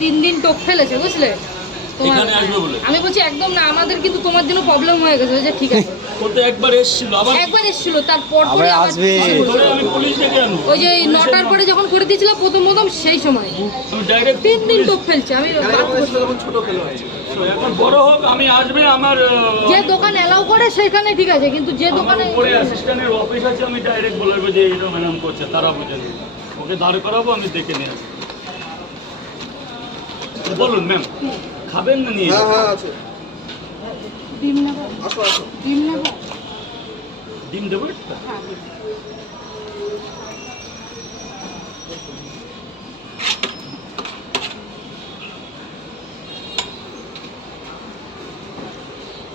3 দিন টোপ ফেলেছে বুঝলে। এখানে আসবে বলে আমি বলছি একদম না, আমাদের কিন্তু তোমার জন্য প্রবলেম হয়ে গেছে যে ঠিক আছে। ও তো একবার এসেছিল, একবার এসেছিল, তারপর আবার আসবে। আমি পুলিশ ডেকে আনবো। ওই যে 9টার পরে যখন করে দিয়েছিল প্রথম সেই সময় আমি ডাইরেক্ট 3 দিন টোপ ফেলছে। আমি ছোট খেলা হয়েছে, এখন বড় হোক আমি আসবে আমার যে দোকান এলাও করে সেখানে ঠিক আছে, কিন্তু যে দোকানে পরে অ্যাসিস্ট্যান্টের অফিস আছে আমি ডাইরেক্ট বলবো যে এইরকম এরকম করছে, তারা বুঝে নেবে। ওকে দাঁড় করাবো, আমি দেখে নিয়ে আসবো। বলুন ম্যাম, খাবেন না নিয়ে? হ্যাঁ হ্যাঁ আছে, ডিম নেবো, আসো আসো। ডিম নেবো। ডিম দেবো একটা? হ্যাঁ,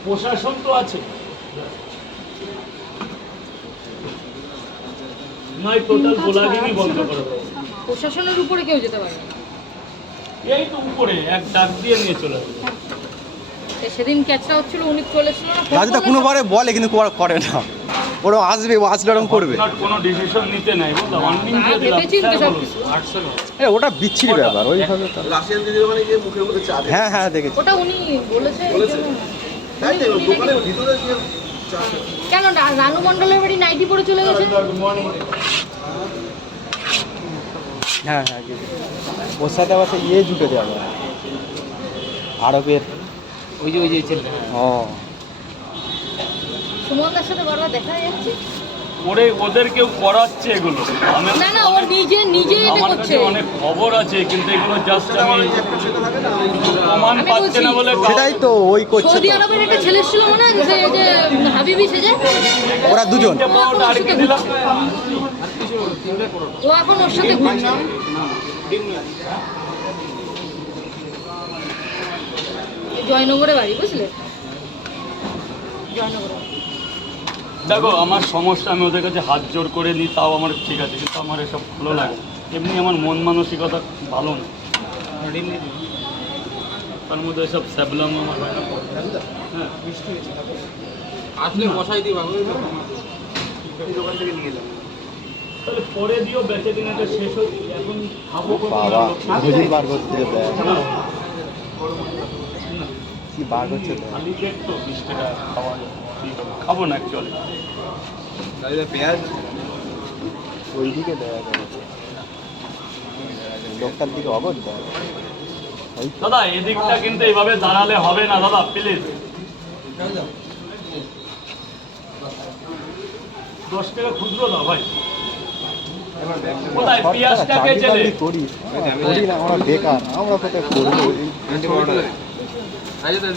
প্রশাসন তো আছে, নয় টোটাল গোলাগিরি বন্ধ করে দেবো। প্রশাসনের উপরে কেউ যেতে পারে না। এই তো উপরে এক ডাক দিয়ে নিয়ে চলে যাবে। সেদিন ক্যাচটা হচ্ছিল, উনি চলে এসেছিল না, রাজুদা কোনোবারে বলে কিন্তু করে না, ওরা আসবে, ও আসলে ওরকম করবে। আপনার কোনো ডিসিশন নিতে নাই, বুঝলাম। ওয়ার্নিং দিয়ে দিলাম। ভেবেছিস তো হ্যাঁ, সব বলুন। কিছু? ওটা বিচ্ছিরি ব্যাপার ওইভাবে তো। রাশিয়ান দিদির মানে গিয়ে মুখের মধ্যে চা দেয়। হ্যাঁ হ্যাঁ দেখেছি। ওটা উনি বলেছে এই বলেছে? জন্য। তাই তো দোকানের ভিতরে গিয়ে চা দেয়। কেন রানু মণ্ডলের বাড়ি নাইটি পরে চলে গেছে? হ্যাঁ হ্যাঁ ওর সাথে আবার সেই জুটে যাবে আরবের ওই যে ছেলে। ও সুমনদার সাথে বারবার দেখা যাচ্ছে। ওদের কেউ করাচ্ছে এগুলো। না না, ও নিজে এটা আমার করছে। কাছে অনেক খবর আছে, কিন্তু এগুলো জাস্ট আমি প্রমাণ আমি পাচ্ছে না বলে সেটাই তো ওই করছে সৌদি তো। আরবের একটা ছেলে ছিল মনে আছে, সে যে হাবিবি সেজে, ওরা দুজন। পাউডার আটকে দিলাম। ও এখন ওর সাথে ঘুরছে। জয়নগরে বাড়ি, বুঝলে? জয়নগরে। দেখো আমার সমস্যা, আমি ওদের কাছে হাত জোর করে নিই, তাও আমার ঠিক আছে, কিন্তু আমার এসব ভালো লাগে। এমনি আমার মন মানসিকতা ভালো না, তার মধ্যে এসব স্যাবলাম আমার হয় না। হ্যাঁ, আসলে বসাই দিই বাবু। দোকান থেকে নিয়ে এলাম। তাহলে পরে দিও, বেঁচে দিন এটা শেষ হোক। এখন খাবো বাবা বুঝি বার করতে দেয় কি বার করছে তো। খালি পেট তো 20 টাকা খাওয়া যায়, খাবো না অ্যাকচুয়ালি। পেঁয়াজ ওইদিকে দেয় লোকটার দিকে অবধ দেয়। দাদা এদিকটা কিন্তু এইভাবে দাঁড়ালে হবে না দাদা, প্লিজ। 10 টাকা খুচরো দাও ভাই। কোথায় পেঁয়াজটাকে চেলে? করি না আমরা বেকার, আমরা কোথায় করবো।